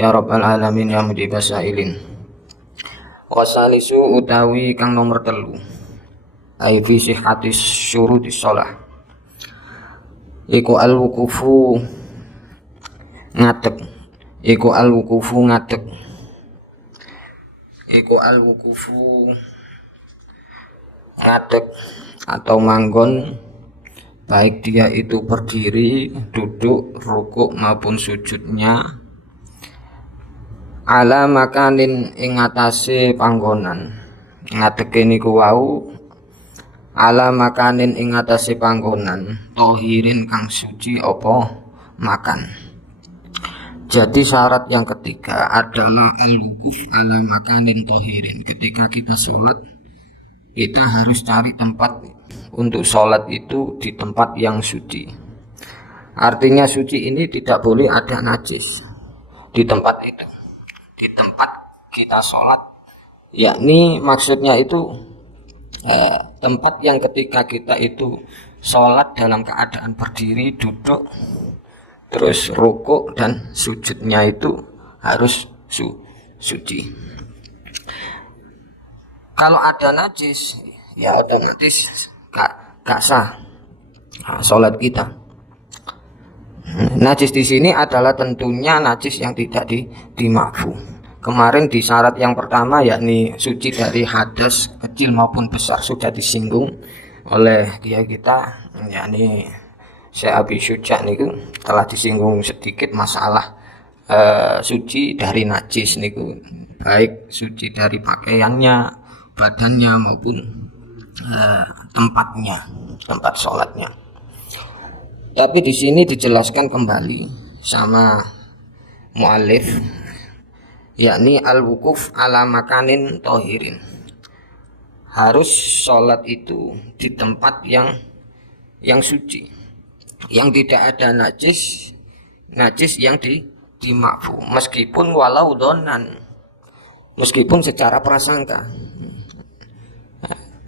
ya rabbal alamin ya mujibas sailin. Wasalisu utawi kang nomor 3 ai fi sihhatis syurutis shalah iku al-wuqufu ngadeg iku al-wuqufu ngadeg iku al-wuqufu ngadeg atau manggon, baik dia itu berdiri, duduk, rukuk maupun sujudnya, ala makanin ing atase panggonan. Ngadege niku wau ala makanin ing atase panggonan tohirin kang suci apa makan. Jadi syarat yang ketiga adalah al-wuquf ala makanin tohirin. Ketika kita sholat, kita harus cari tempat untuk sholat itu di tempat yang suci. Artinya suci ini tidak boleh ada najis di tempat itu, di tempat kita sholat, yakni maksudnya itu tempat yang ketika kita itu sholat dalam keadaan berdiri, duduk, terus rukuk dan sujudnya itu harus suci. Kalau ada najis, ya otomatis gak sah sholat kita. Najis di sini adalah tentunya najis yang tidak dimakfu. Kemarin di syarat yang pertama yakni suci dari hadas kecil maupun besar sudah disinggung oleh dia kita, yakni Syekh Abi Syuja niku telah disinggung sedikit masalah suci dari najis niku, baik suci dari pakaiannya, badannya maupun tempat sholatnya. Tapi di sini dijelaskan kembali sama mu'alif, yakni al-wuquf ala makanin tohirin. Harus sholat itu di tempat yang suci, yang tidak ada najis yang dimakfu, meskipun walau donan, meskipun secara prasangka.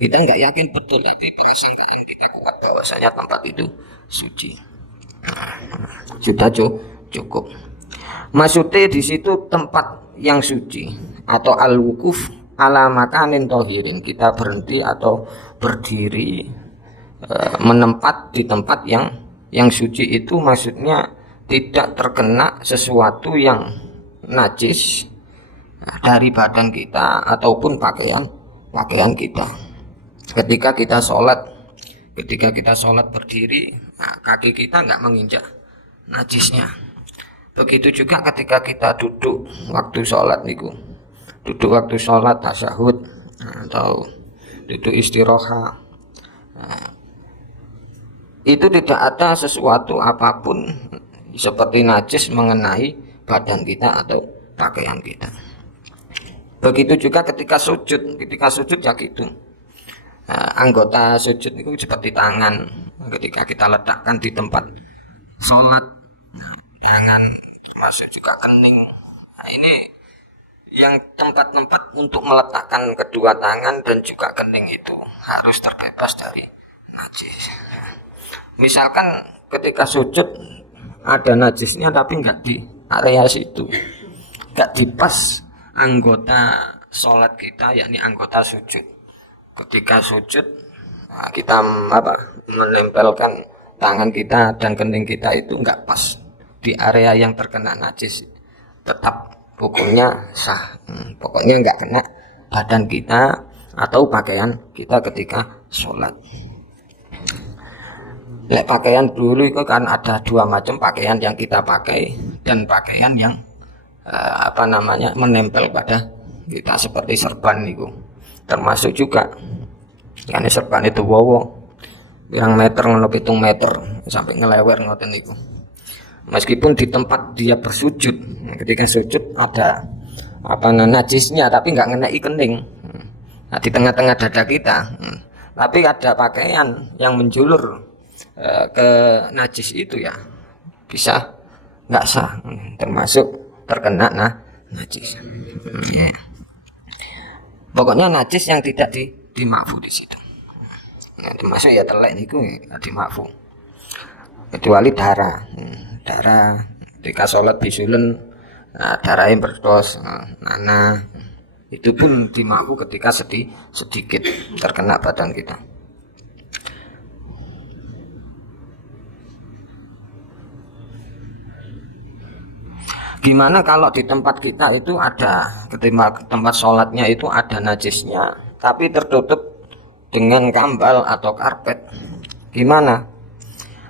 Kita nggak yakin betul, tapi prasangkaan kita kuat bahwasanya tempat itu suci. Sudah cukup. Maksudnya di situ tempat yang suci atau al-wuquf ala makanin tohirin. Kita berhenti atau berdiri menempat di tempat yang suci itu maksudnya tidak terkena sesuatu yang najis dari badan kita ataupun pakaian kita. Ketika kita sholat berdiri, kaki kita nggak menginjak najisnya. Begitu juga ketika kita duduk waktu sholat niku, duduk waktu sholat tasyahud atau duduk istirahat, itu tidak ada sesuatu apapun seperti najis mengenai badan kita atau pakaian kita. Begitu juga ketika sujud ya gitu. Anggota sujud itu seperti tangan, ketika kita letakkan di tempat sholat, tangan termasuk juga kening. Nah, ini yang tempat-tempat untuk meletakkan kedua tangan dan juga kening itu harus terbebas dari najis. Misalkan ketika sujud ada najisnya tapi nggak di area situ, nggak di pas anggota sholat kita, yakni anggota sujud. Ketika sujud kita menempelkan tangan kita dan kening kita itu nggak pas di area yang terkena najis, tetap hukumnya sah. Pokoknya nggak kena badan kita atau pakaian kita ketika sholat. Pakaian dulu itu kan ada dua macam, pakaian yang kita pakai dan pakaian yang menempel pada kita seperti serban itu. Termasuk juga kan serban itu yang meter ngono 7 meter sampai ngelewer ngoten niku. Meskipun di tempat dia bersujud, ketika sujud ada najisnya tapi nggak ngenai kening. Nah, di tengah-tengah dada kita. Tapi ada pakaian yang menjulur ke najis itu ya bisa nggak sah, termasuk terkena najis. Pokoknya najis yang tidak dimakfu di situ. Nah, termasuk ya telek niku dimakfu. Kecuali darah ketika sholat bisulen darahnya berdos, nanah, itu pun dimafu ketika sedikit terkena badan kita. Gimana kalau di tempat kita itu ada, ketika tempat sholatnya itu ada najisnya, tapi tertutup dengan kambal atau karpet? Gimana?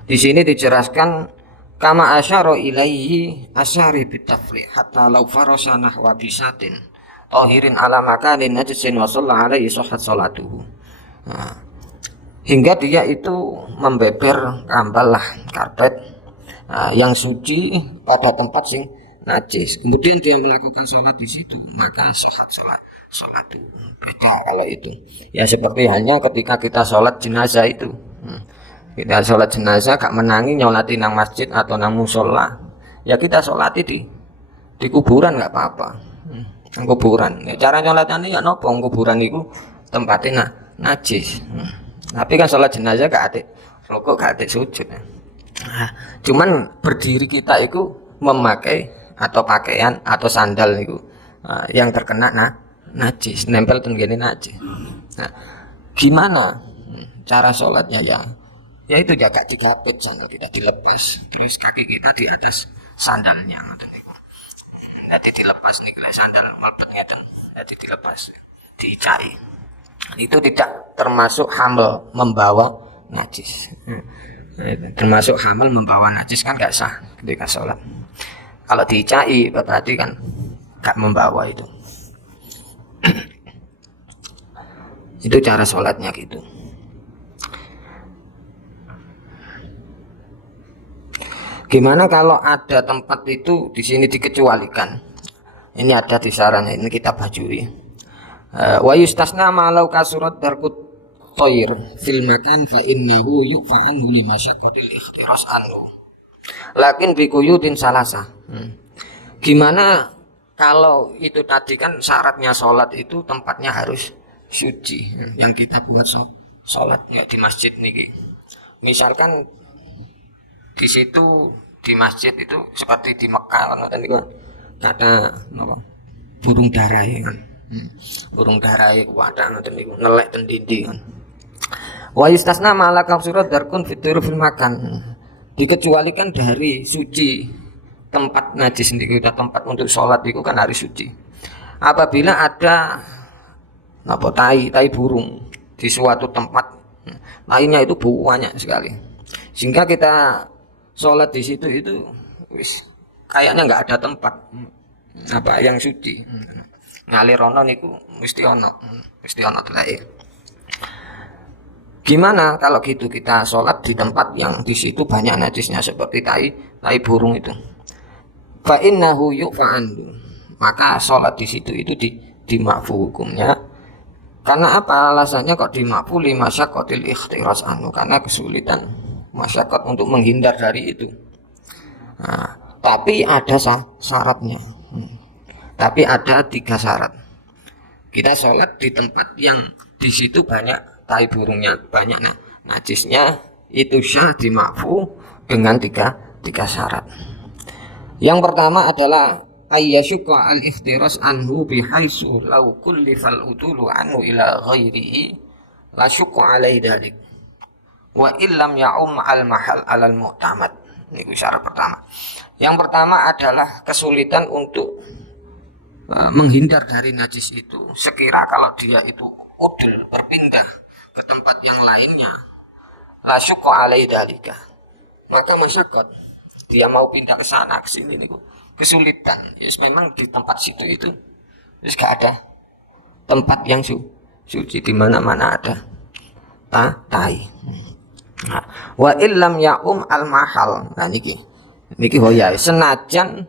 Di sini dijelaskan kama asyara ilaihi asyari bitafrih hatta law farasa nahwa bisatin tahirin ala makanin najisin wa shalla alaihi sahhat salatuhu. Nah, hingga dia itu membeber kambal lah karpet yang suci pada tempat sing najis, kemudian dia melakukan sholat di situ, maka sholat itu beda kalau itu. Ya seperti hanya ketika kita sholat jenazah itu, kita sholat jenazah gak menangi nyolati nang masjid atau nang musola, ya kita sholati di kuburan gak apa-apa. Nang kuburan, ya, cara nyolatnya ya nopo kuburan itu tempatnya najis. Tapi kan sholat jenazah gak ada rokok, gak ada sujud. Cuman berdiri kita itu memakai atau pakaian atau sandal itu yang terkena najis, nempel tenggene najis. Nah, gimana cara sholatnya ya itu gak digapit, sandal tidak dilepas, terus kaki kita di atas sandalnya, jadi dilepas nih sandal malbetnya dan jadi dilepas, dicari. Itu tidak termasuk hamil membawa najis. Termasuk hamil membawa najis kan gak sah ketika sholat. Kalau dicai berarti kan gak membawa itu. Itu cara sholatnya gitu. Gimana kalau ada tempat itu di sini dikecualikan? Ini ada di saran, ini kita bajuri. Wa yustasna ma'lau kasurat darkut toir fil makan fa innahu yu'fa'an lima syakatil ikhtiras anhu. Lakin bikuyutin salasa. Gimana kalau itu tadi kan syaratnya sholat itu tempatnya harus suci, yang kita buat sholat nggak di masjid nih. Misalkan di situ di masjid itu seperti di Mekah kan kata apa, burung darai kan, burung darai wadah nanti nelek tendindi kan. Wa yustasna ma'alakam surat darkun fitur fil makan, dikecualikan dari suci tempat najis sendiri, tempat untuk sholat itu kan harus suci. Apabila ada apa tai burung di suatu tempat, lainnya itu banyak sekali, sehingga kita sholat di situ itu wis kayaknya nggak ada tempat apa yang suci. Ngalirono niku mesti ono telae. Gimana kalau gitu kita sholat di tempat yang di situ banyak najisnya seperti tai burung itu? Fa innahu yu'fa'an, maka sholat di situ itu dimakfu hukumnya. Karena apa alasannya kok dimakfu? Lima syaqatil ikhtiras anhu, karena kesulitan masyarakat untuk menghindar dari itu. Nah, tapi ada syaratnya. Tapi ada 3 syarat. Kita sholat di tempat yang di situ banyak tai burungnya, banyak najisnya, itu syah dimakfu dengan tiga syarat. Yang pertama adalah ayyasyuqa al-ikhtiras anhu bihaisu law kullifal utulu anhu ila ghairihi la syuqa alaihi dalik wa illam ya'um al-mahal alal mu'tamad. Ini syarat pertama. Yang pertama adalah kesulitan untuk menghindar dari najis itu. Sekira kalau dia itu udul berpindah ke tempat yang lainnya, la syuqa alaihi dalika, maka masyarakat dia mau pindah ke sana ke sini nih kesulitan. Yes, memang di tempat situ itu terus gak ada tempat yang suci, di mana-mana ada tai. Nah, wa illam ya'um al mahal. Nah niki hoya, senajan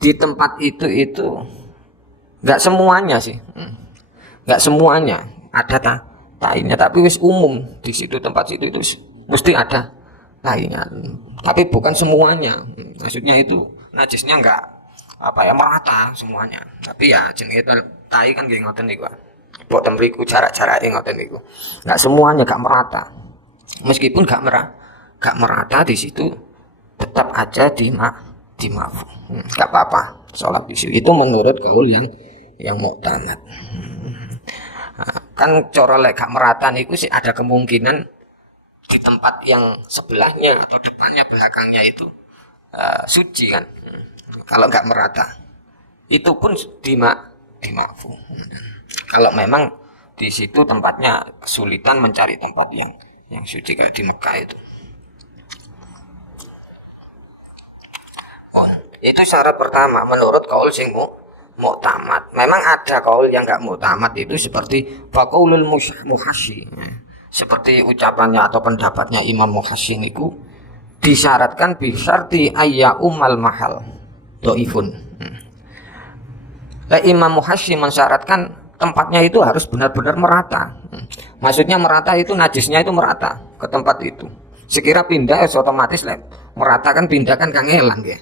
di tempat itu nggak semuanya sih, nggak semuanya ada tainya, tapi wis umum di situ, tempat situ itu mesti ada tainya, tapi bukan semuanya. Maksudnya itu najisnya nggak apa ya merata semuanya, tapi ya jenenge tai kan nggih ngoten niku. Boten mriku jarak-jarake ngoten niku. Nggak semuanya, nggak merata. Meskipun gak merata di situ tetap aja dimakfu, gak apa-apa. sholat di situ. Itu menurut kaul yang mu'tamad. Kan cara lek gak merata niku sih ada kemungkinan di tempat yang sebelahnya atau depannya belakangnya itu suci kan. Kalau nggak merata itu pun dimakfu. Kalau memang di situ tempatnya kesulitan mencari tempat yang suci kayak di Mekah itu. Itu syarat pertama menurut kaul sing mu'tamad. Memang ada kaul yang enggak mu'tamad itu seperti faqaulul muhasyi. Seperti ucapannya atau pendapatnya Imam Muhasyi niku disyaratkan bisyarti ayya umal mahal dhaifun. Imam Muhasyi mensyaratkan tempatnya itu harus benar-benar merata. Maksudnya merata itu najisnya itu merata ke tempat itu. Sekira pindah otomatis merata kan pindah kan kangelan ya.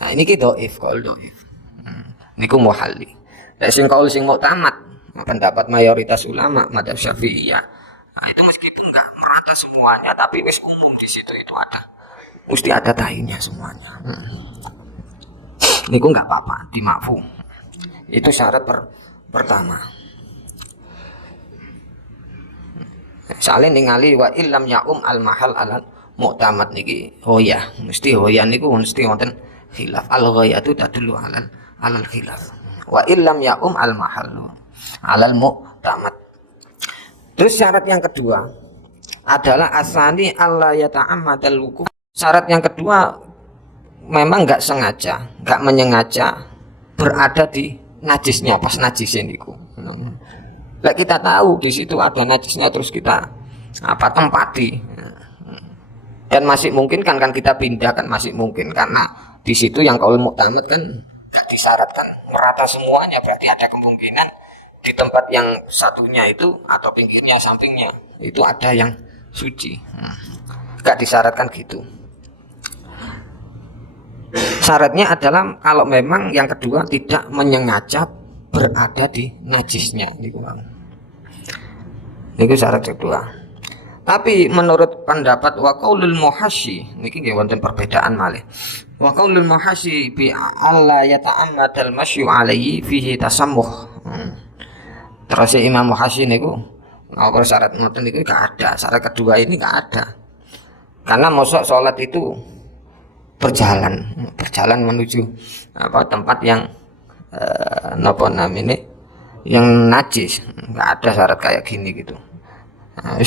Nah, ini ki dhaif, qaul dhaif. Niku muhalli. Sing kaul sing mu'tamad, pendapat mayoritas ulama madzhab Syafi'iyah. Nah, itu meskipun enggak merata semuanya, tapi wis umum di situ itu mesti ada tahinya semuanya. Niku enggak apa-apa, dimakfu. Itu syarat pertama. Soalnya ningali wa illam ya'um al mahal alal mu'tamad niki hoya, mesti hoya niku mesti wonten khilaf. Al ghayatu tadullu alal khilaf. Wa illam ya'um al mahal alal mu'tamad. Terus syarat yang kedua adalah asani alla yata'ammadal wukuf. Syarat yang kedua memang enggak sengaja, enggak menyengaja berada di najisnya pas najisnya niku. Lah kita tahu di situ ada najisnya terus kita tempati. Dan masih mungkin kan kita pindah kan masih mungkin karena di situ yang kaul mu'tamad kan enggak disyaratkan merata semuanya, berarti ada kemungkinan di tempat yang satunya itu atau pinggirnya sampingnya itu ada yang suci. Enggak disyaratkan gitu. Syaratnya adalah kalau memang yang kedua tidak menyengaja berada di najisnya. Ini syarat kedua. Tapi menurut pendapat wa qaulul muhasyi niki nggih wonten perbedaan malih. Wa qaulul muhasyi bi alla yata'ammadal masyu alaihi fihi tasammuh. Terus Imam Muhasyi niku ngawur syarat ngoten niku gak ada. Syarat kedua ini gak ada. Karena mosok salat itu berjalan menuju tempat yang yang najis, nggak ada syarat kayak gini gitu.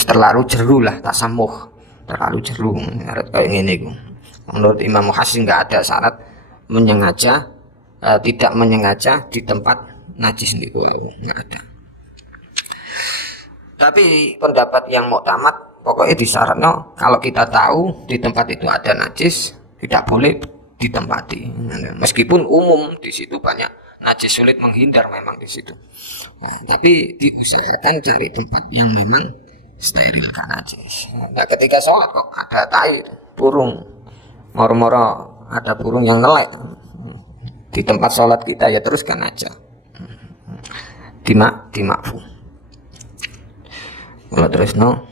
Terlalu jeru lah, tasamuh, terlalu jeru syarat kayak gini gitu. Menurut Imam Muhasyi nggak ada syarat menyengaja, tidak menyengaja di tempat najis gitu, nggak ada. Tapi pendapat yang mu'tamad pokoknya disyaratno kalau kita tahu di tempat itu ada najis tidak boleh ditempati, meskipun umum di situ banyak najis sulit menghindar memang di situ. Nah, tapi diusahakan cari tempat yang memang steril kan najis. Nah, ketika sholat kok ada tai burung, moro-moro ada burung yang ngelek di tempat sholat kita, ya teruskan aja, dimakfu. Kalau terus no.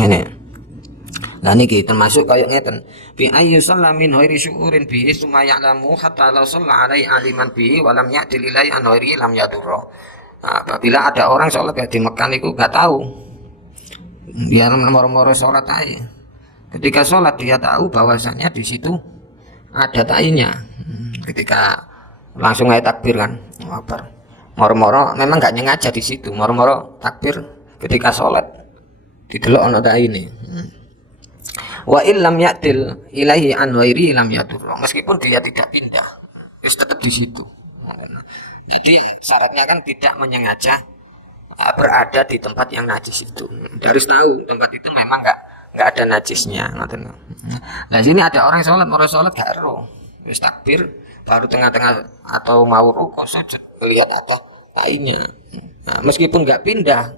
Ini. Lah niki termasuk kayak ngeten. Bi ayyu sallamin ghairi syu'urin bihi summa ya'lamu hatta law shalla alai aliman bihi wa lam ya'dil ilai an ghairi lam yadurra. Apabila ada orang sholat di Mekah niku enggak tahu. Dia moro-moro sholat aja. Ketika sholat dia tahu bahwasanya di situ ada tainya. Ketika langsung aja takbir kan. Moro-moro memang enggak nyengaja di situ. Moro-moro takbir ketika sholat. Didelok ana taine. Wa illam ya'til ilaihi an ghairi lam yadur. Meskipun dia tidak pindah, wis tetap di situ. Jadi syaratnya kan tidak menyengaja berada di tempat yang najis itu. Harus tahu tempat itu memang enggak ada najisnya. Nah, sini ada orang sholat, mau sholat gak ero. Wis takbir baru tengah-tengah atau mau rukuk sujud lihat ada tainnya. Nah, meskipun enggak pindah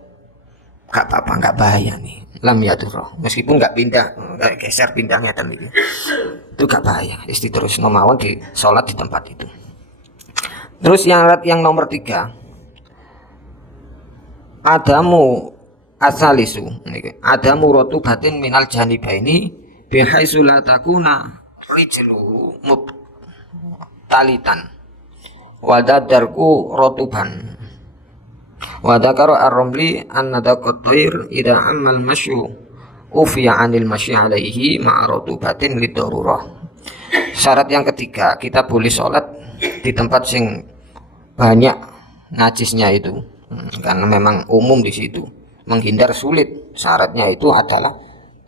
gak apa-apa, gak bahaya nih. Lam yadur. Meskipun gak pindah, gak geser pindahnya dan itu gak bahaya. Terus mawon di sholat di tempat itu. Terus yang nomor 3, adamu asalisu, adamu rotubatin minal janibaini bihaitsu la takuna rijluhu mubtalitan wadadarku rotuban. Wadakaro ar-Ramli anna daqat thair idza amal masyu ufiya anil masyi alaihi ma'a rotubatin lidarurah. Syarat yang ketiga, kita boleh sholat di tempat sing banyak najisnya itu, karena memang umum di situ. Menghindar sulit. Syaratnya itu adalah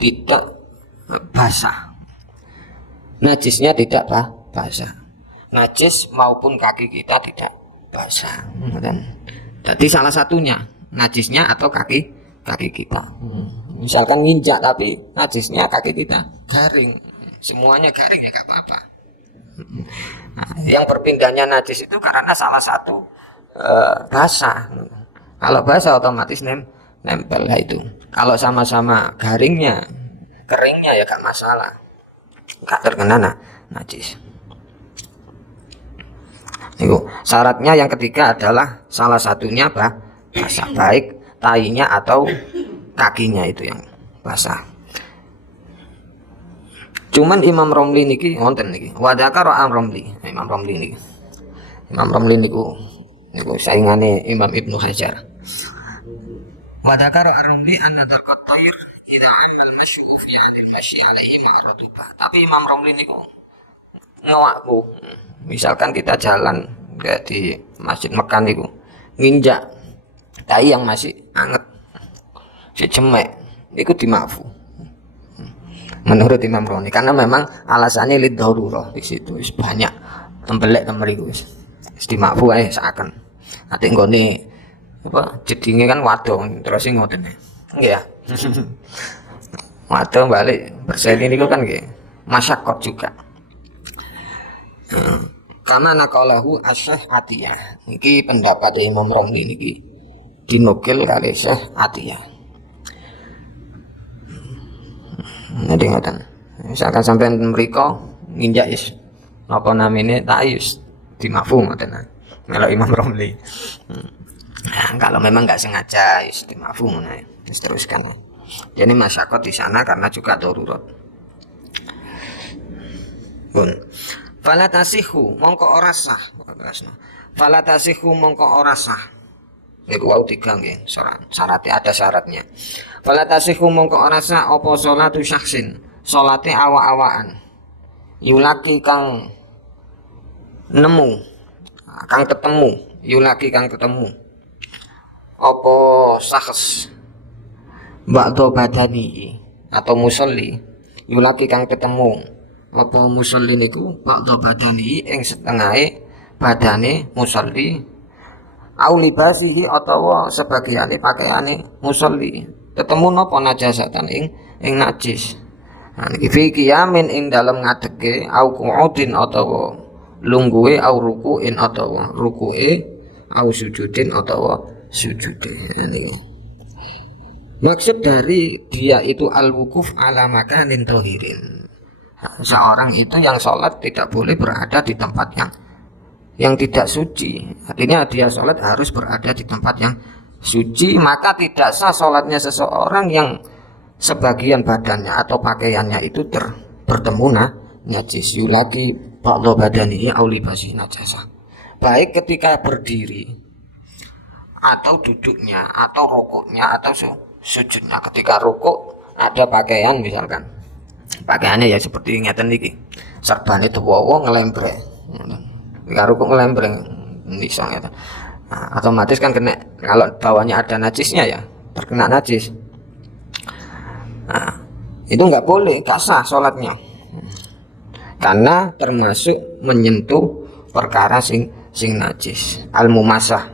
tidak basah. Najisnya tidak basah. Najis maupun kaki kita tidak basah. Jadi salah satunya najisnya atau kaki kita. Misalkan nginjak tapi najisnya kaki kita garing, semuanya garing ya gak apa-apa. Nah, yang berpindahnya najis itu karena salah satu basah. Kalau basah otomatis nempel lah itu. Kalau sama-sama keringnya ya gak masalah, gak terkena najis. Itu syaratnya yang ketiga adalah salah satunya basah, baik tainya atau kakinya itu yang basah. Cuman Imam Romli niki wonten niki. Wadakara Romli, Imam Romli niki. Imam Romli niku saingane Imam Ibnu Hajar. Wadakara Romli anna daqat thair idza amal masyu fi anil masyi alaihi ma'radubah. Tapi Imam Romli niku ngawakku. Misalkan kita jalan di Masjid Mekah niku nginjak tai yang masih anget sejemek niku dimafu menurut Imam Romli, karena memang alasannya lid darurah di situ banyak tembelek temeriku wis dimafu ae seakan ate nggone apa jedinge kan waduh terus ngoten nggih ya. Waduh balik berseni niku kan nggih masyakot juga. Karena nakalahu Syekh Atiyah. Niki pendapat Imam Romli niki dinukil kali Syekh Atiyah. Nanti ngoten. Misalkan sampean mriko nginjak is napa namine taayus dimafu ngoten. Kalau Imam Romli. Nah, kalau memang enggak sengaja is dimafu ngono. Teruskan. Jadi masyarakat di sana karena juga darurat. Pun fala tasihu mongko ora sah. Fala tasihu mongko ora sah. Niku wau tiga nggih, syaratnya ada syaratnya. Fala tasihu mongko ora sah apa salatu syakhsin, salate awak-awakan. Yulaki kang nemu, kang ketemu, yulaki kang ketemu. Apa syakhs ba'da badani atau musolli, yulaki kang ketemu. Apa musolli niku ba'da badani ing setengahe badane musolli au libasihi atawa sebagiane pakaiane musolli ketemu napa najasatan ing najis. Nah niki fi qiyamin ing dalem ngadeke au qu'udin atawa lungguhe au ruku'in atawa ruku'e au sujudin atawa sujude. Niki maksud dari dia itu al-wukuf ala makanin tahirin. Seorang itu yang sholat tidak boleh berada di tempat yang tidak suci. Artinya dia sholat harus berada di tempat yang suci. Maka tidak sah sholatnya seseorang yang sebagian badannya atau pakaiannya itu bertemu najis. Yulaki ba'dha badanihi au libasi najasa. Baik ketika berdiri atau duduknya atau rukuknya atau sujudnya. Ketika rukuk ada pakaian misalkan, pakaiannya ya seperti ngeten niki, serbane dawa ngelembrek. Ketika rukuk ngelembrek bisa ngeten. Nah, otomatis kan kena, kalau bawahnya ada najisnya ya terkena najis. Nah, itu nggak boleh, nggak sah sholatnya, karena termasuk menyentuh perkara sing najis, al-mumasah.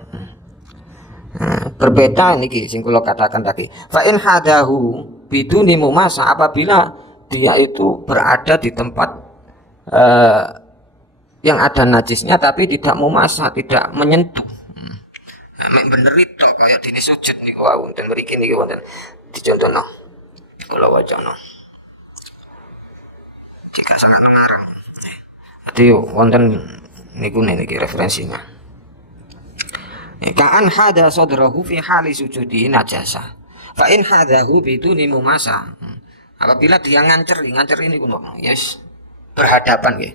Nah, berbeda niki sing kula katakan tadi. Fa in hadahu biduni mumasah, apabila dia itu berada di tempat yang ada najisnya tapi tidak mumasah, tidak menyentuh. Mek bener itu kaya dene sujud niku wau wonten mriki niki wonten dicontohno. Kula wacana. Jika sangat melarang. Jadi wonten niku niki referensinya. Ka'an hada sadrahu fi hali sujudi najasa. Fa in hadahu biduni mumasa. Apabila dia ngancer ini kuno, yes, berhadapan ya.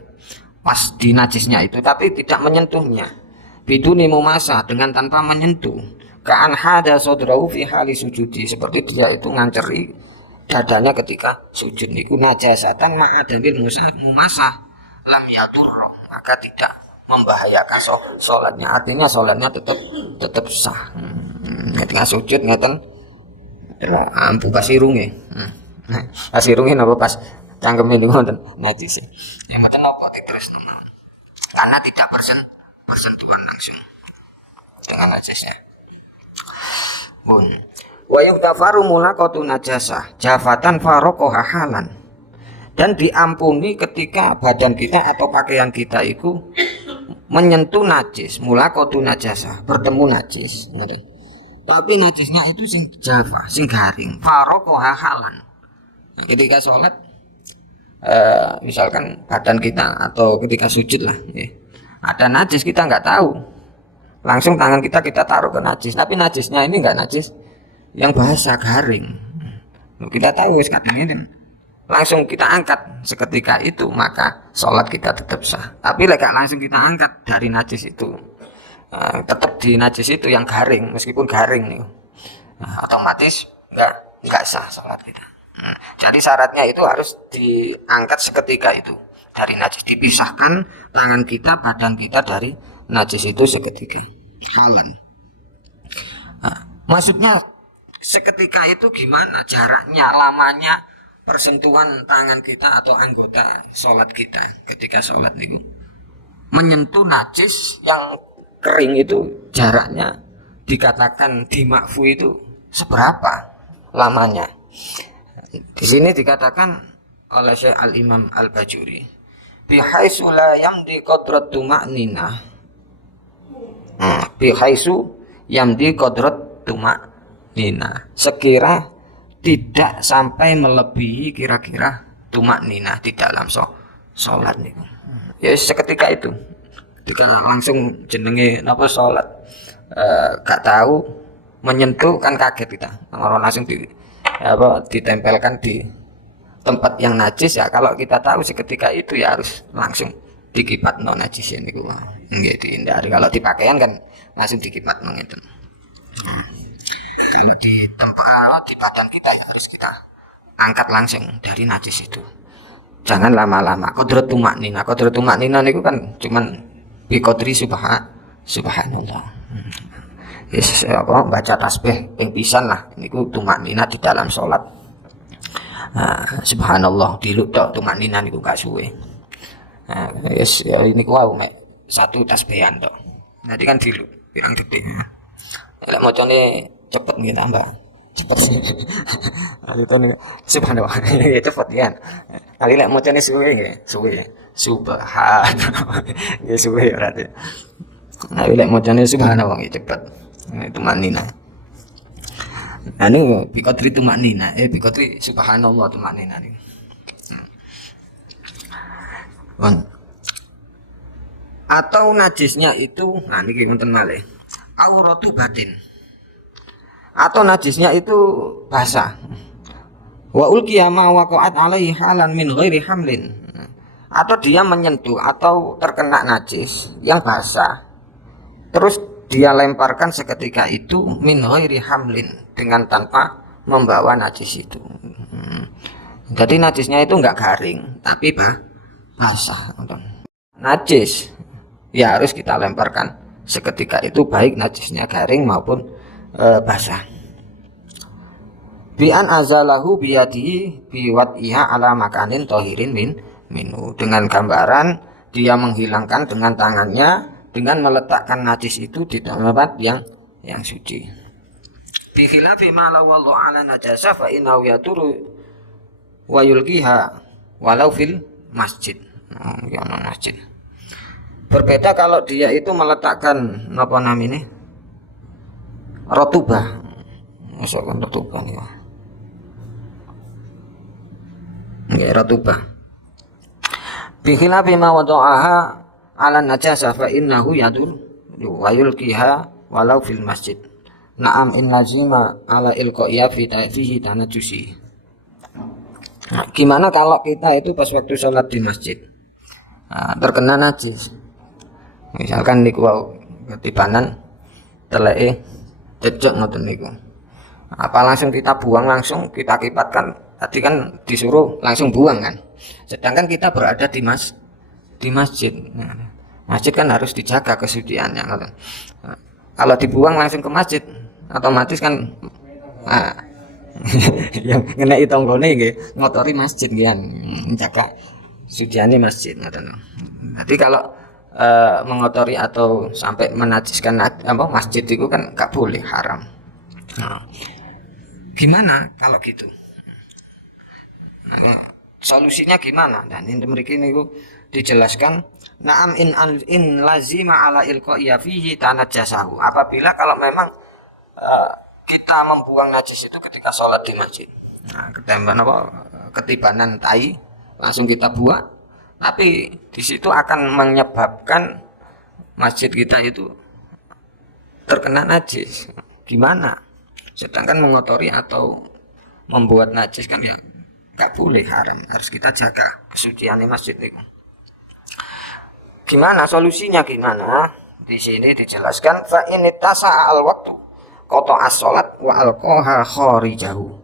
Pas di najisnya itu tapi tidak menyentuhnya. Biduni mumasa, dengan tanpa menyentuh. Ka'an hada sadrahu fi hali sujudi, seperti dia itu nganceri dadanya ketika sujud niku najasatan ma'adamil mumasa lam yadurro, maka tidak membahayakan sholatnya, artinya sholatnya tetap sah. Ketika sujud ngeten ampu pasirunge, pasirunge napa pas cangkeme niku wonten najis. Yang mboten napa terus karena tidak bersentuhan langsung dengan najisnya. Bun. Wa yuktafaru mulaqatu najasah jafatan faroqoha halan, dan diampuni ketika badan kita atau pakaian kita itu menyentuh najis, mulaqatu najasah, bertemu najis, tapi najisnya itu sing jafa, sing garing, faroqoha halan. Nah, ketika sholat misalkan badan kita atau ketika sujud lah ya, ada najis, kita nggak tahu, langsung tangan kita taruh ke najis, tapi najisnya ini nggak najis yang basah garing, kita tahu kadang ini langsung kita angkat seketika itu, maka sholat kita tetap sah. Tapi leka langsung kita angkat dari najis itu, tetap di najis itu yang garing, meskipun garing nih, otomatis nggak sah sholat kita. Jadi syaratnya itu harus diangkat seketika itu dari najis, dipisahkan tangan kita, badan kita dari najis itu seketika. Halan. Maksudnya seketika itu gimana jaraknya, lamanya persentuhan tangan kita atau anggota sholat kita ketika sholat niku menyentuh najis yang kering itu, jaraknya dikatakan di makfu itu seberapa lamanya. Di sini dikatakan oleh Syekh Al-Imam Al-Bajuri, bihaitsu la yamdi qadratu ma'ninah, bihaitsu yamdi qadratu ma'ninah, sekira tidak sampai melebihi kira-kira tumak nina di dalam sholat nih. Ya seketika itu, ketika langsung jenenge napa sholat, gak tahu menyentuh kan kaget kita, orang langsung ditempelkan di tempat yang najis ya. Kalau kita tahu seketika itu ya harus langsung dikipat non najis ini gua, nggak dihindari. Kalau di pakaian kan langsung dikipat mengitu. Di tempat di badan kita ya harus kita angkat langsung dari najis itu, jangan lama-lama. Qadratu ma'nina niku kan cuman bi qadri subhanallah. Yes, baca tasbih ping pisan lah niku tumaknina di dalam sholat. Subhanallah diluk tok tumaknina niku gak suwe. Yes, ya niku wae mek satu tasbihan tok. Nanti kan diluk pirang detik. Lek macane cepet gitu tambah cepet sih. Itu nih subhanallah cepet ya. Kali lek macane suwe subhanallah ya suwe berarti. Nah lek macane subhanallah cepet. Itu maknina. Anu bikotri itu maknina, bikotri subhanallah itu maknina nih. Atau najisnya itu, nah ini wonten malih, auratu batin. Atau najisnya itu basah. Wa ulqiya ma waqa'at alaihi halan min ghairi hamlin. Atau dia menyentuh atau terkena najis yang basah, terus dia lemparkan seketika itu min ghairi hamlin, dengan tanpa membawa najis itu. Jadi najisnya itu enggak garing tapi basah. Najis ya harus kita lemparkan seketika itu, baik najisnya garing maupun basah. Bi an azalahu biyadihi biwad'iha ala makanin tahirin minhu, dengan gambaran dia menghilangkan dengan tangannya dengan meletakkan najis itu di tempat yang suci. Bi khilafi ma law ala najasa fa innahu yaturu wa yulqiha walau fil masjid. Masjid. Berbeda kalau dia itu meletakkan apa namanya? Rotubah. Misalkan rotubah nih. Nggih, rotubah. Bi khilafi ma wada'aha ala najasa fa innahu yadur wa yulqiha walau fil masjid. Na'am in lazima ala ilqaiya fihi tanajusi. Nah, gimana kalau kita itu pas waktu sholat di masjid terkena najis, misalkan niku ketibanan teleke cecek ngoten niku, apa langsung kita buang, langsung kita kipatkan? Tadi kan disuruh langsung buang kan, sedangkan kita berada di masjid. Masjid kan harus dijaga kesuciannya. Kalau dibuang langsung ke masjid, otomatis kan yang ngenai tonggone nggih ngotori masjid kan, menjaga suciane masjid ngoten. Jadi kalau mengotori atau sampai menajiskan masjid itu kan nggak boleh, haram. Gimana kalau gitu? Solusinya gimana? Dan ini mriki niku dijelaskan, na'am in lazima ala ilqaiya fihi tanajasahu. Apabila kalau memang kita membuang najis itu ketika sholat di masjid, ketibanan tai langsung kita buang, tapi di situ akan menyebabkan masjid kita itu terkena najis. Gimana? Sedangkan mengotori atau membuat najis kan ya nggak boleh, haram. Harus kita jaga kesucian masjid itu. Gimana solusinya? Gimana? Di sini dijelaskan, fa in tasa'a al waktu koto as-sholat wa alqaha kharijahu.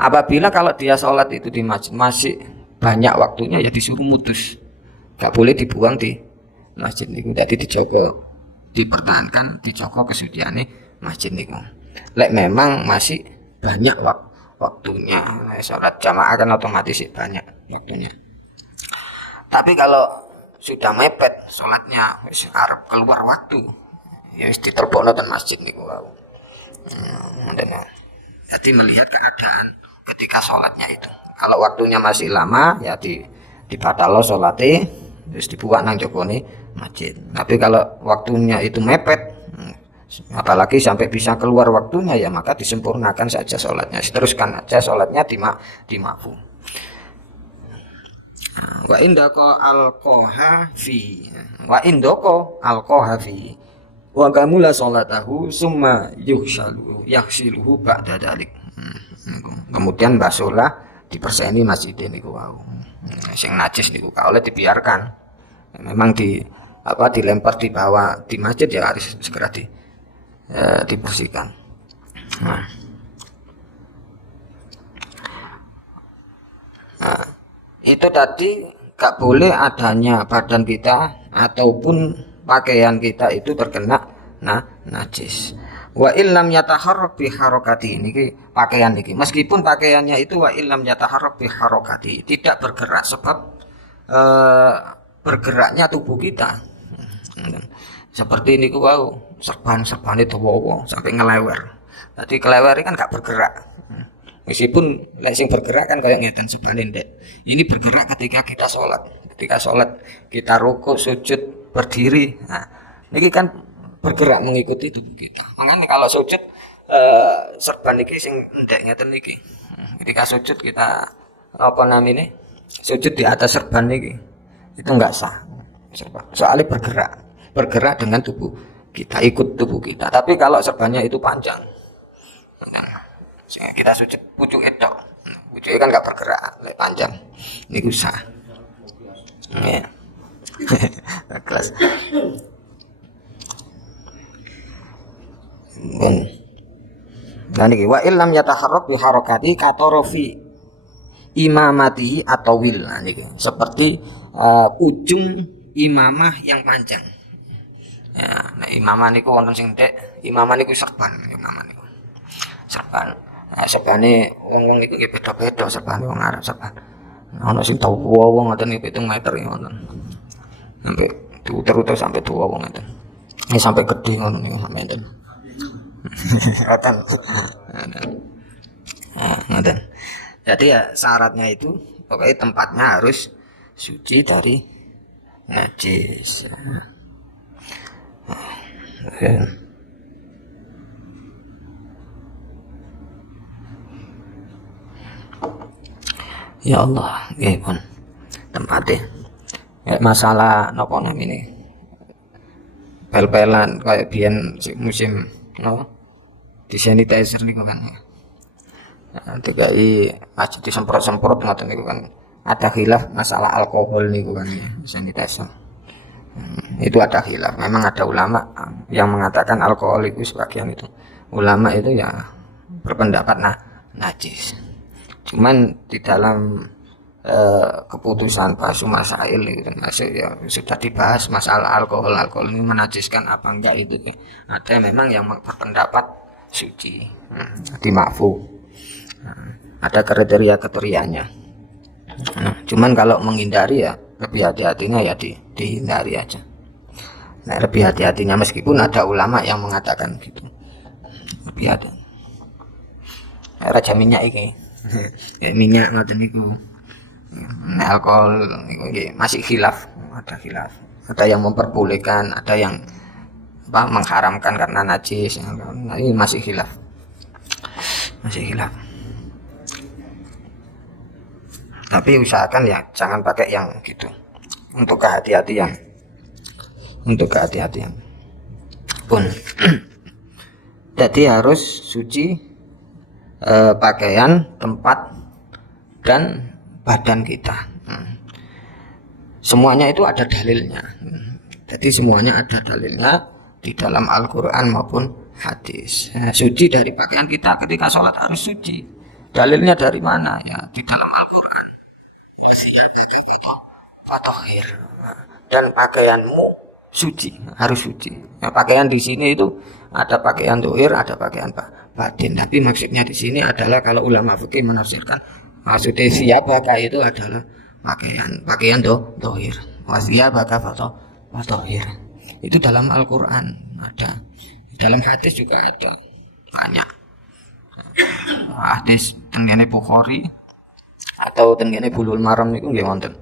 Apabila kalau dia sholat itu di masjid masih banyak waktunya, ya disuruh mutus, gak boleh dibuang di masjid niku. Jadi dijogo, dipertahankan, dijogo kesuciane masjid niku. Lek memang masih banyak waktunya, sholat jamaah kan otomatis banyak waktunya. Tapi kalau sudah mepet sholatnya, arep keluar waktu, ya wis ditelpokno ten masjid niku wau. Jadi melihat keadaan ketika sholatnya itu. Kalau waktunya masih lama ya dibatalo sholatnya, terus dibuat nang jogone masjid. Tapi kalau waktunya itu mepet, apalagi sampai bisa keluar waktunya, ya maka disempurnakan saja sholatnya, teruskan aja sholatnya dimafu. Wa indaka alqaha fi wa kamula sholatahu summa yaghsiluhu ba'da dalik. Kemudian basuhlah diperseni masjid niku wau. Sing najis niku ka oleh dibiarkan. Memang dilempar di bawah di masjid, ya harus segera dibersihkan. Itu tadi gak boleh adanya badan kita ataupun pakaian kita itu terkena najis. Wa illam yataharrak bi harakati, niki pakaian niki, meskipun pakaiannya itu wa illam yataharrak bi harakati, tidak bergerak sebab bergeraknya tubuh kita. Seperti niku wau, serban itu wow sampai ngelewer. Tadi kelewer kan gak bergerak. Meskipun sing bergerak kan kayak ngeten sebane ndek. Ini bergerak ketika kita sholat. Ketika sholat kita rukuk, sujud, berdiri. Nah, niki kan bergerak mengikuti tubuh kita. Makanya kalau sujud serban niki sing ndek ngeten niki. Ketika sujud kita sujud di atas serban niki itu enggak sah. Soalnya bergerak dengan tubuh kita, ikut tubuh kita. Tapi kalau serbannya itu panjang, kita sujud pucuk edok, pucuknya kan nggak bergerak, lebih panjang, ini usah. Ya, kelas. Dan ini wa illam yataharrak bi harakati katorofi imamatihi atau wil. Nah, ini seperti ujung imamah yang panjang. Ya, nah, imamah niku wonten sing ndek, imamah niku serban, imamah niku serban. Nah, sebane wong-wong niku nggih beda-beda sebane wong Arab serban. Ana sing dawa wong ngoten 7 meter ngoten. Sampai diuter-uter sampai dawa wong ngoten. Sampai gede ngono niku sampe enten. Ngoten. Jadi ya syaratnya itu pokoknya tempatnya harus suci dari najis. Ya Allah, nggih pun tempatnya. Ya, masalah napa namine pel-pelan kayak biyen musim no disanitizer niku kan. Dikai aja disemprot-semprot ngoten niku kan. Ada khilaf masalah alkohol niku kan ya, sanitizer. Itu ada khilaf. Memang ada ulama yang mengatakan alkohol itu sebagian itu. Ulama itu ya berpendapat najis. Cuman di dalam keputusan Basu Masail itu masih ya sudah dibahas masalah alkohol ini menajiskan apa enggak itu. Ada memang yang berpendapat suci, dimakfu. Ada kriterianya. Cuman kalau menghindari ya lebih hati-hatinya ya dihindari aja. Nah, lebih hati-hatinya meskipun ada ulama yang mengatakan gitu. Lebih hati. Raja minyak ini, minyak ngoten niku. Nah, alkohol niku masih khilaf, ada khilaf. Ada yang memperbolehkan, ada yang mengharamkan karena najis. Nah, ini masih khilaf. Masih khilaf. Tapi usahakan ya jangan pakai yang gitu. Untuk kehati-hatian. Pun. Jadi harus suci pakaian, tempat dan badan kita. Semuanya itu ada dalilnya. Jadi semuanya ada dalilnya di dalam Al-Quran maupun hadis. Suci dari pakaian kita ketika sholat harus suci. Dalilnya dari mana? Ya di dalam Al-Quran. Fatohir. Dan pakaianmu suci, harus suci. Ya, pakaian di sini itu ada pakaian dohir, ada pakaian batin. Tapi maksudnya di sini adalah kalau ulama fikih menafsirkan maksudnya siapakah itu adalah pakaian dohir. Wasiyabaka fatohir. Itu dalam Al-Quran ada. Dalam hadis juga ada banyak. Hadis tengene Bukhari atau tengene Bulul Maram niku nggih wonten.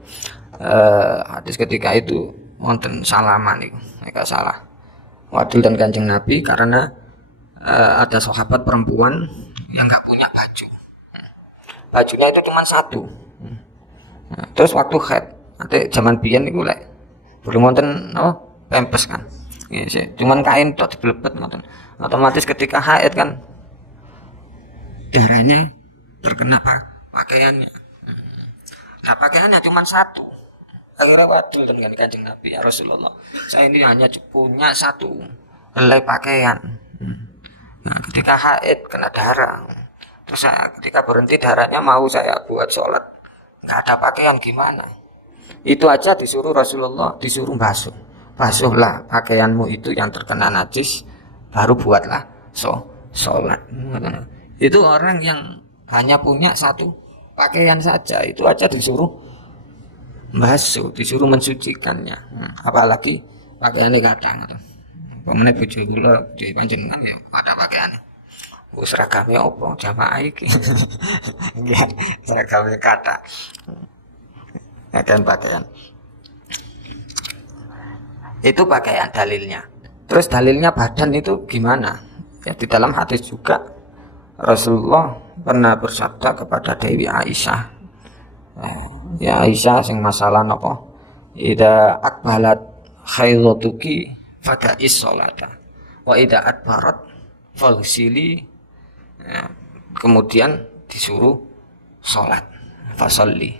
Hadis ketika itu wonten salaman niku, nek salah. Wadul dan Kanjeng Nabi karena ada sahabat perempuan yang enggak punya baju. Bajunya itu cuma satu. Terus waktu haid, nanti zaman biyen niku lek belum wonten pempes kan. Cuman kain tok diblebet ngoten. Otomatis ketika haid kan darahnya terkena pakaiannya. Nah, pakaiannya cuma satu. Akhirnya wadul dengan Kanjeng Nabi, ya Rasulullah, saya ini hanya punya satu helai pakaian. Nah, ketika haid kena darah, terus ketika berhenti darahnya mau saya buat sholat, nggak ada pakaian gimana? Itu aja disuruh Rasulullah, disuruh basuhlah pakaianmu itu yang terkena najis, baru buatlah sholat. Itu orang yang hanya punya satu pakaian saja, itu aja disuruh basuh, disuruh mensucikannya. Apalagi pakaiannya kadang pemene bojo kula dhewe panjenengan ya ada pakaiane. Seragame opo jamaah iki. Nggih, seragame kata. Pakaian. Itu pakaian dalilnya. Terus dalilnya badan itu gimana? Ya di dalam hadis juga Rasulullah pernah bersabda kepada Dewi Aisyah. Ya Aisyah sing masalah napa? Ida akbalat khairatuki fada'is sholata wa ida adbarat faghsili. Kemudian disuruh sholat fasolli,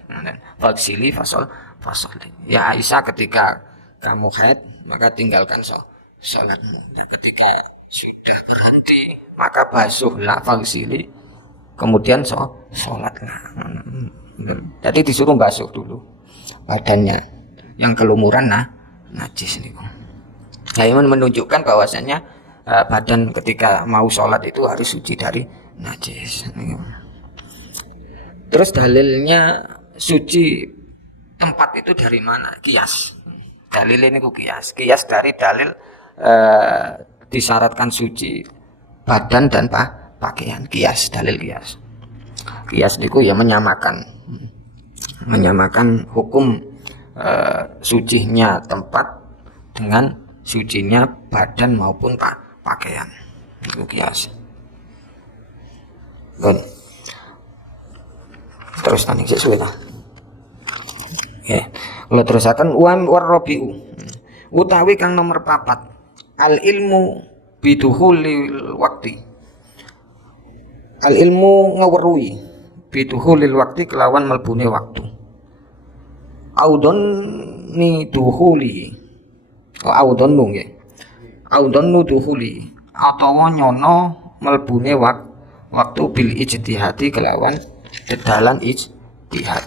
faghsili fasolli. Ya Aisyah, ketika kamu haid maka tinggalkan sholatmu. Ketika sudah berhenti maka basuhlah faghsili, kemudian sholatlah. Jadi disuruh basuh dulu badannya yang kelumuran najis nih. Nah, ini menunjukkan bahwasanya badan ketika mau sholat itu harus suci dari najis. Terus dalilnya suci tempat itu dari mana? Kias. Dalil ini kias. Kias dari dalil disyaratkan suci badan dan pakaian. Kias, dalil kias. Kias itu ya menyamakan hukum sucinya tempat dengan sucinya badan maupun pakaian. Itu kias. Good. Terus tadi sesuai lah. Ya, kalau terusakan warrobiu utawi kang nomor 4 al ilmu biduhulil waktu. Al ilmu ngewerui biduhulil waktu kelawan melbune waktu. Audon ni duhuli. Audon nu nggih. Audon nu duhuli atawa nyono melbune waktu bil ijtihadi kelawan dedalan ijtihad.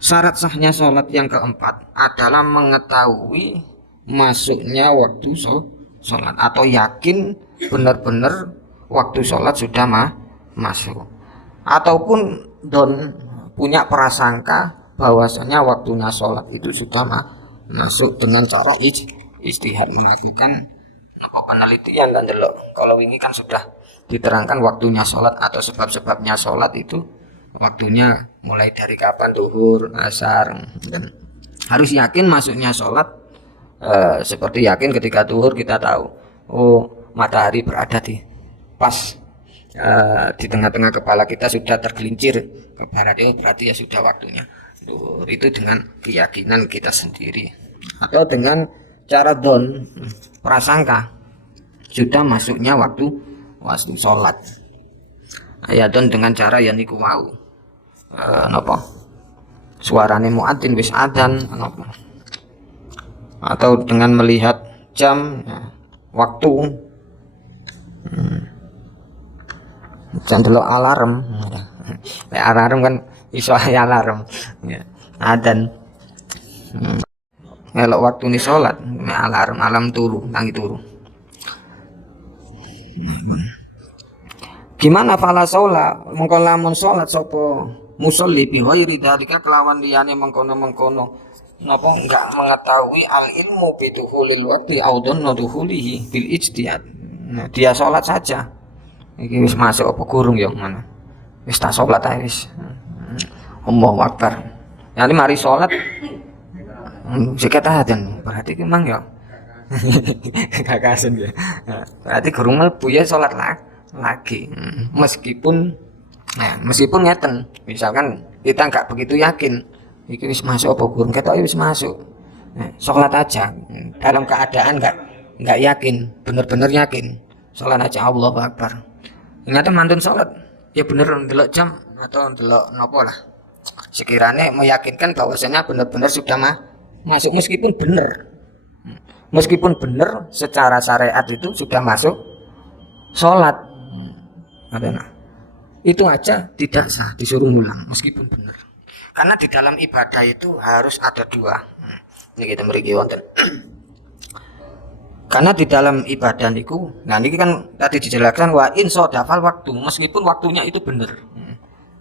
Syarat sahnya sholat yang keempat adalah mengetahui masuknya waktu sholat atau yakin benar-benar waktu sholat sudah masuk, ataupun punya prasangka bahwasanya waktunya sholat itu sudah masuk dengan cara ijtihad, melakukan penelitian dan delok. Kalau ini kan sudah diterangkan waktunya sholat atau sebab-sebabnya sholat itu waktunya mulai dari kapan, zuhur, asar, dan harus yakin masuknya sholat. Seperti yakin ketika zuhur kita tahu matahari berada di pas di tengah-tengah kepala kita, sudah tergelincir ke barat, itu berarti ya sudah waktunya zuhur. Itu dengan keyakinan kita sendiri, atau dengan cara prasangka sudah masuknya waktu sholat. Ayatun dengan cara yang niku wau napa suarane muadzin wis adzan napa, atau dengan melihat jam waktu, jangan delok alarm. Alarm kan iso alarm ya, adzan. Elok waktu ni sholat alarm turu tangi turu. Gimana fala sholat mengko lamun sholat sapa musolli bi ghairi dalika kelawan liyane mengkono-mengkono napa enggak mengetahui al ilmu bi duhulil waqti au dhanna duhulihi bil ijtihad. Nah, dia sholat saja iki wis masuk apa gurung ya mana wis tak sholat ae wis Allahu Akbar. Yani mari sholat sekitar adzan berarti memang ya kakasen ya. Berarti gurung mlebu ya sholat lagi. Meskipun ngeten, misalkan kita nggak begitu yakin iki wis masuk apa gurung, ketok wis masuk, sholat aja dalam keadaan nggak yakin, bener-bener yakin, sholat aja Allahu Akbar. Ingatan mantun sholat ya bener ndelok jam atau ndelok nopo lah, sekiranya meyakinkan bahwasanya benar-benar sudah masuk, meskipun benar secara syariat itu sudah masuk sholat, itu aja tidak sah, disuruh ngulang meskipun benar. Karena di dalam ibadah itu harus ada dua. Ini kita mriki wonten. Karena di dalam ibadah niku, nah ini kan tadi dijelaskan wa in sodafal waktu, meskipun waktunya itu benar.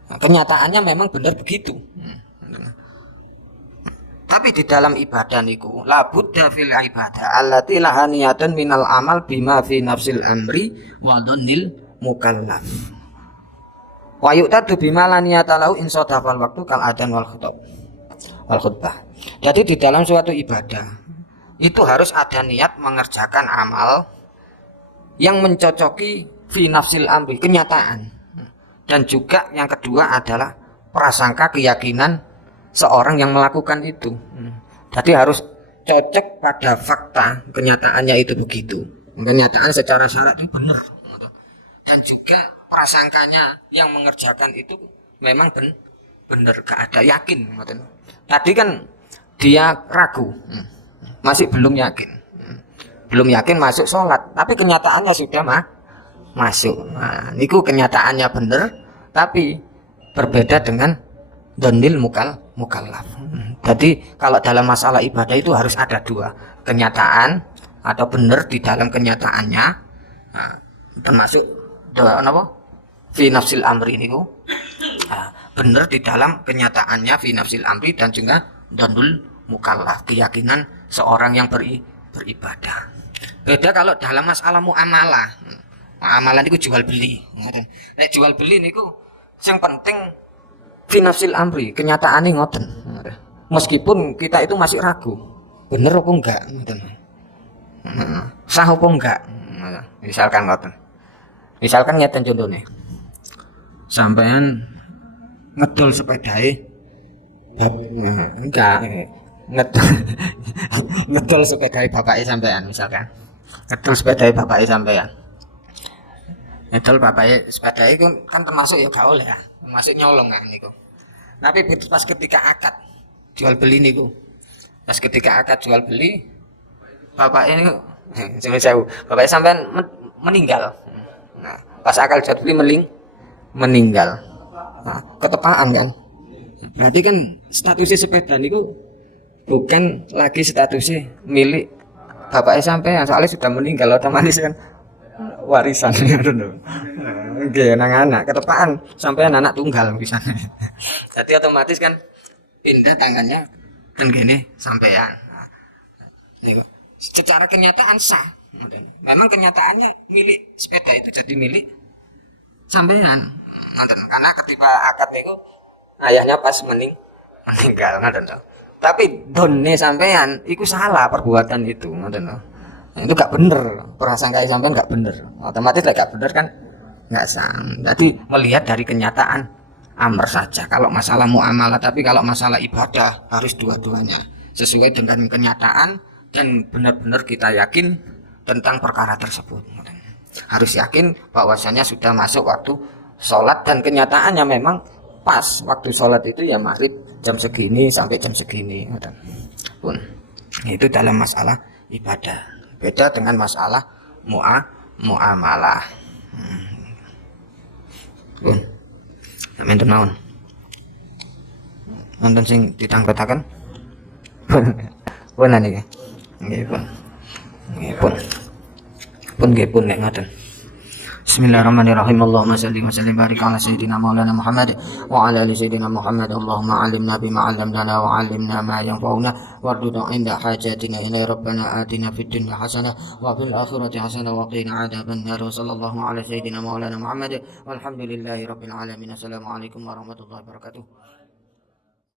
Nah, kenyataannya memang benar begitu. Tapi di dalam ibadah niku la budda fil ibadah allati laha niyatun minal amal bima fi nafsil amri wa dhannil mukallaf. Wa yu'tadu bima la niyata lahu in sadafal waktu kal adzan wal khutbah. Jadi di dalam suatu ibadah itu harus ada niat mengerjakan amal yang mencocoki fi nafsil amri, kenyataan. Dan juga yang kedua adalah prasangka, keyakinan seorang yang melakukan itu. Jadi harus cocok pada fakta, kenyataannya itu begitu. Kenyataan secara syarat itu benar. Dan juga prasangkanya yang mengerjakan itu memang benar, keadaan yakin. Tadi kan dia ragu, masih belum yakin masuk sholat, tapi kenyataannya sudah masuk. Nah, niku kenyataannya benar, tapi berbeda dengan dhannil mukallaf. Jadi kalau dalam masalah ibadah itu harus ada dua, kenyataan atau benar di dalam kenyataannya, termasuk fi nafsil amri niku, benar di dalam kenyataannya fi nafsil amri, dan juga dhannul mukallaf, keyakinan seorang yang beribadah. Beda kalau dalam masalah muamalah. Muamalah niku jual beli. Nek jual beli niku yang penting fi nafsil amri, kenyataane ngoten. Meskipun kita itu masih ragu, bener apa enggak, sah apa enggak. Misalkan ngoten. Misalkan ngeten contohnya. Sampean ngedol sepedae enggak ngedol ngedol sepeda bapake sampean misalkan. Ngedol sepeda bapake sampean. Ngedol bapake sepeda itu kan termasuk ya gaul ya, termasuk nyolong kan niku. Tapi pas ketika akad jual beli niku. Pas ketika akad jual beli bapaknya niku jauh bapaknya sampean meninggal. Nah, pas akad jual beli meninggal. Nah, ketepaan kan. Berarti kan statusnya sepeda niku bukan lagi statusnya milik bapaknya sampean, soalnya sudah meninggal otomatis kan warisan ngono. Nggih, nang anak ketepaan sampean anak tunggal bisa. Jadi otomatis kan pindah tangannya kan gini sampean. Nah, niku secara kenyataan sah. Memang kenyataannya milik sepeda itu jadi milik sampean. Ngoten. Karena ketika akad niku ayahnya pas meninggal ngoten. Tapi donne sampean iku salah perbuatan itu ngoten. Nah, itu gak bener, prasangka sampean gak bener. Otomatis lah gak bener kan nggak sah. Jadi melihat dari kenyataan amr saja kalau masalah muamalah, tapi kalau masalah ibadah harus dua-duanya sesuai dengan kenyataan dan benar-benar kita yakin tentang perkara tersebut. Harus yakin bahwasanya sudah masuk waktu sholat dan kenyataannya memang pas waktu sholat itu ya maghrib jam segini sampai jam segini. Pun itu dalam masalah ibadah. Beda dengan masalah muamalah. Pun sampeyan naon? Nonton sing ditangketaken. Pun niki. Nggih pun. Nggih pun. Pun nggih pun nek ngoten. Bismillahirrahmanirrahim. Allahumma shalli wa sallim barik ala sayyidina maulana Muhammad wa ala ali sayyidina Muhammad. Allahumma 'allimna bima 'allamtana wa 'allimna ma yanfa'una warzuqna 'inda hajatina ila rabbana atina fid dunya hasanah wa fil akhirati hasanah wa qina 'adzaban nar. Sallallahu ala sayyidina maulana Muhammad walhamdulillahi rabbil alamin. Assalamualaikum warahmatullahi wabarakatuh.